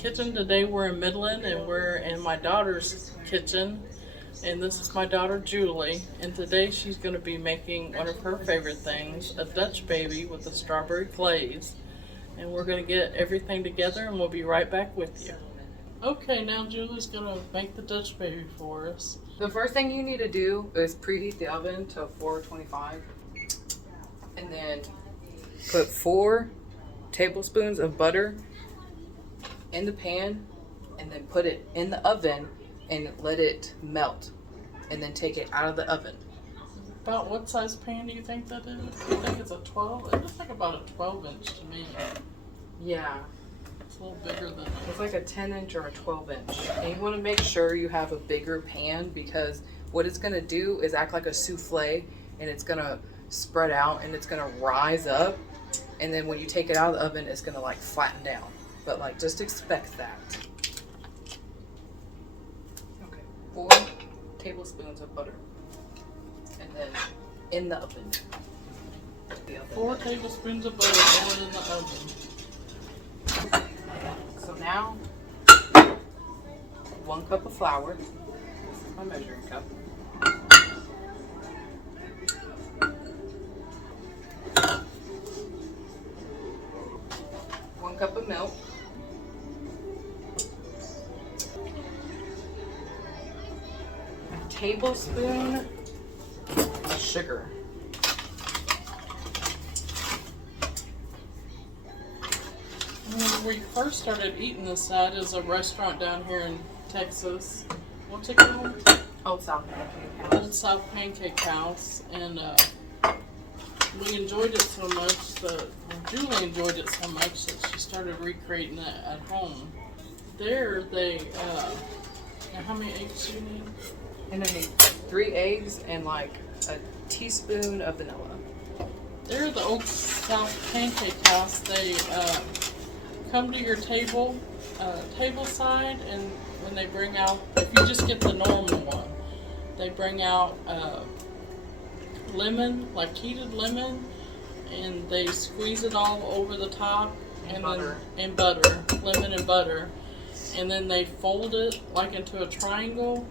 Kitchen. Today we're in Midland and we're in my daughter's kitchen. And this is my daughter Julie. And today she's going to be making one of her favorite things, a Dutch baby with a strawberry glaze. And we're going to get everything together and we'll be right back with you. Okay, now Julie's going to make the Dutch baby for us. The first thing you need to do is preheat the oven to 425. And then put 4 tablespoons of butter in the pan, and then put it in the oven and let it melt, and then take it out of the oven. About what size pan do you think that is? I think it's a 12. It looks like about a 12-inch to me. Yeah, It's a little bigger than it's like a 10-inch or a 12-inch. And you want to make sure you have a bigger pan, because what it's going to do is act like a souffle, and it's going to spread out and it's going to rise up, and then when you take it out of the oven it's going to like flatten down. But like, just expect that. Okay, 4 tablespoons of butter, and then in the oven. 4 tablespoons of butter going in the oven. So now 1 cup of flour. This is my measuring cup. 1 cup of milk. A tablespoon of sugar. When we first started eating this at is a restaurant down here in Texas. What's it called? Old South Pancake House. Old South Pancake House. And we enjoyed it so much that Julie enjoyed it so much that she started recreating it at home. There they, how many eggs do you need? And I need 3 eggs and like a teaspoon of vanilla. There at the Old South Pancake House, they come to your table side, and when they bring out, if you just get the normal one, they bring out lemon, like heated lemon, and they squeeze it all over the top, and butter. Then, and butter, lemon and butter, and then they fold it like into a triangle,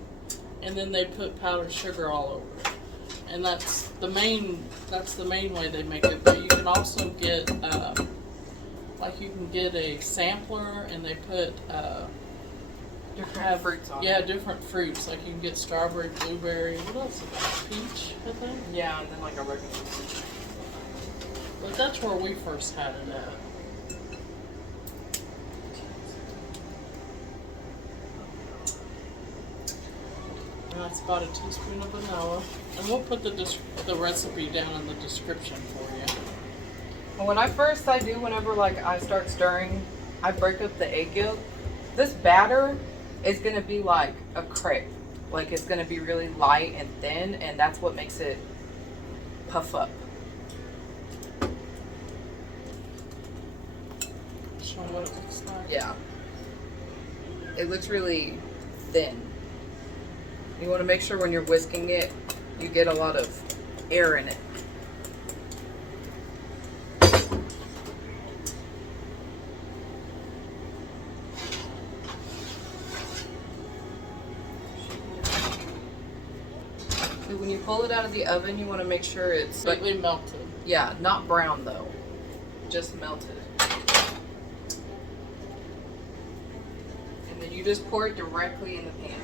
and then they put powdered sugar all over it. And that's the main way they make it. But you can also get like you can get a sampler, and they put Different fruits on it. yeah, different fruits. Like you can get strawberry, blueberry, what else? Peach, I think. Yeah, and then like a regular one. But that's where we first had it at. And that's about a teaspoon of vanilla. And we'll put the recipe down in the description for you. Well, when I do whenever like I start stirring, I break up the egg yolk. This batter is gonna be like a crepe. Like, it's gonna be really light and thin, and that's what makes it puff up. Show 'em what it looks like. Yeah. It looks really thin. You want to make sure when you're whisking it, you get a lot of air in it. So when you pull it out of the oven, you want to make sure it's Slightly melted. yeah, not brown though, just melted. And then you just pour it directly in the pan.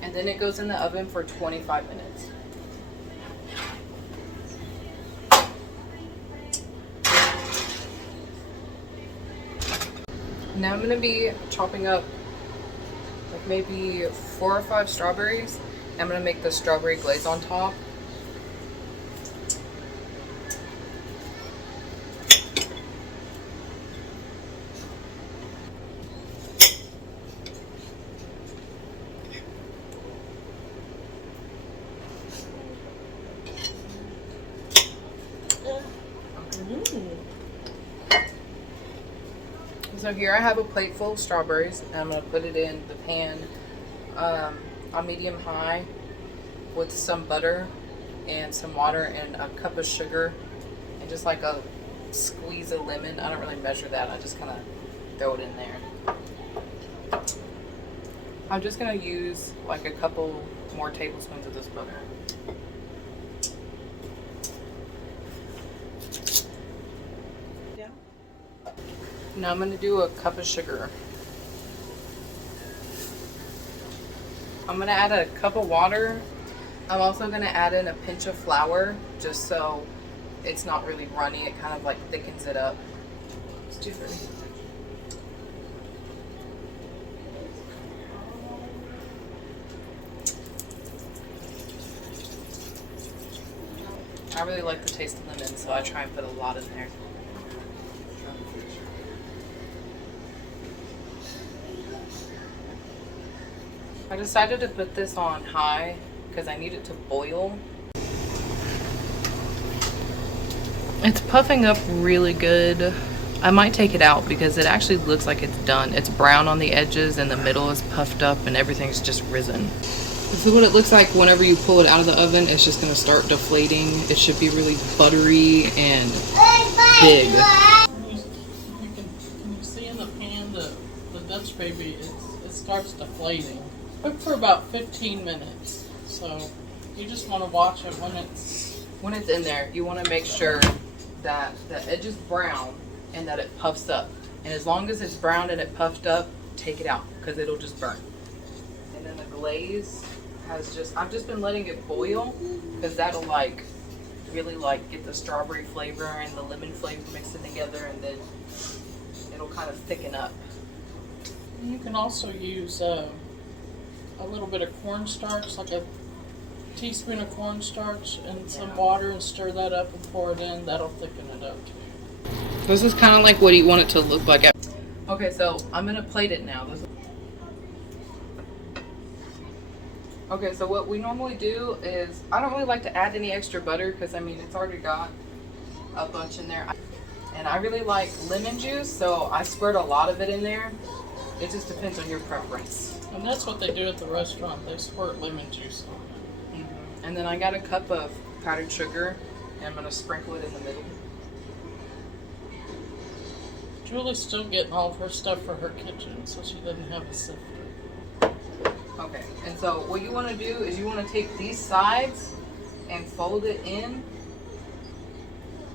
And then it goes in the oven for 25 minutes. Now I'm going to be chopping up like maybe 4 or 5 strawberries. I'm going to make the strawberry glaze on top. So here I have a plate full of strawberries, and I'm going to put it in the pan on medium high with some butter and some water and a cup of sugar and just like a squeeze of lemon. I don't really measure that. I just kind of throw it in there. I'm just going to use like a couple more tablespoons of this butter. Now I'm going to do a cup of sugar. I'm going to add a cup of water. I'm also going to add in a pinch of flour just so it's not really runny. It kind of like thickens it up. It's too pretty. I really like the taste of lemon, so I try and put a lot in there. I decided to put this on high because I need it to boil. It's puffing up really good. I might take it out because it actually looks like it's done. It's brown on the edges and the middle is puffed up and everything's just risen. This is what it looks like whenever you pull it out of the oven. It's just going to start deflating. It should be really buttery and big. Can you see in the pan the Dutch baby, it starts deflating. Cook for about 15 minutes. So you just want to watch it when it's in there. You want to make sure that the edge is brown and that it puffs up. And as long as it's brown and it puffed up, take it out because it'll just burn. And then the glaze I've just been letting it boil because that'll like really like get the strawberry flavor and the lemon flavor mixing together, and then it'll kind of thicken up. You can also use a little bit of cornstarch, like a teaspoon of cornstarch and some water, and stir that up and pour it in. That'll thicken it up too. This is kind of like what you want it to look like. Okay, so I'm gonna plate it now. Okay, so what we normally do is, I don't really like to add any extra butter because I mean it's already got a bunch in there. And I really like lemon juice, so I squirt a lot of it in there. It just depends on your preference. And that's what they do at the restaurant. They squirt lemon juice on it. Mm-hmm. And then I got a cup of powdered sugar, and I'm going to sprinkle it in the middle. Julie's still getting all of her stuff for her kitchen, so she doesn't have a sifter. Okay, and so what you want to do is you want to take these sides and fold it in,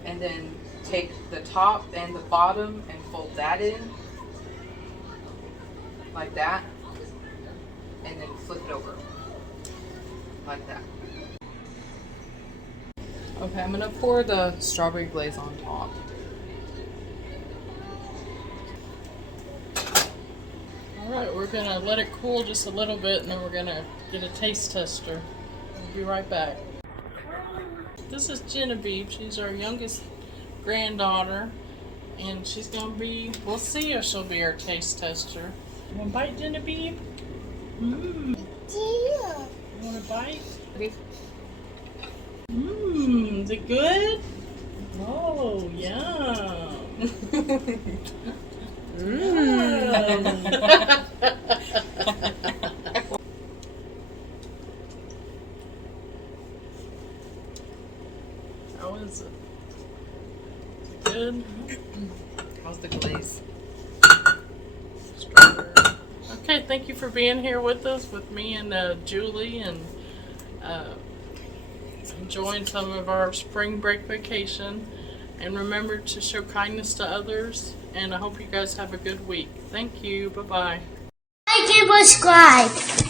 and then take the top and the bottom and fold that in, like that, and then flip it over, like that. Okay, I'm going to pour the strawberry glaze on top. Alright, we're going to let it cool just a little bit, and then we're going to get a taste tester. We'll be right back. This is Genevieve. She's our youngest granddaughter, and she's going to be, we'll see if she'll be our taste tester. You want to bite, Genevieve? Mmm. You want to bite? Mmm, is it good? Oh, yum. How is it? Good? How's the glaze? Strawberry. Okay, thank you for being here with us, with me and Julie, and enjoying some of our spring break vacation. And remember to show kindness to others, and I hope you guys have a good week. Thank you. Bye-bye. Like and subscribe.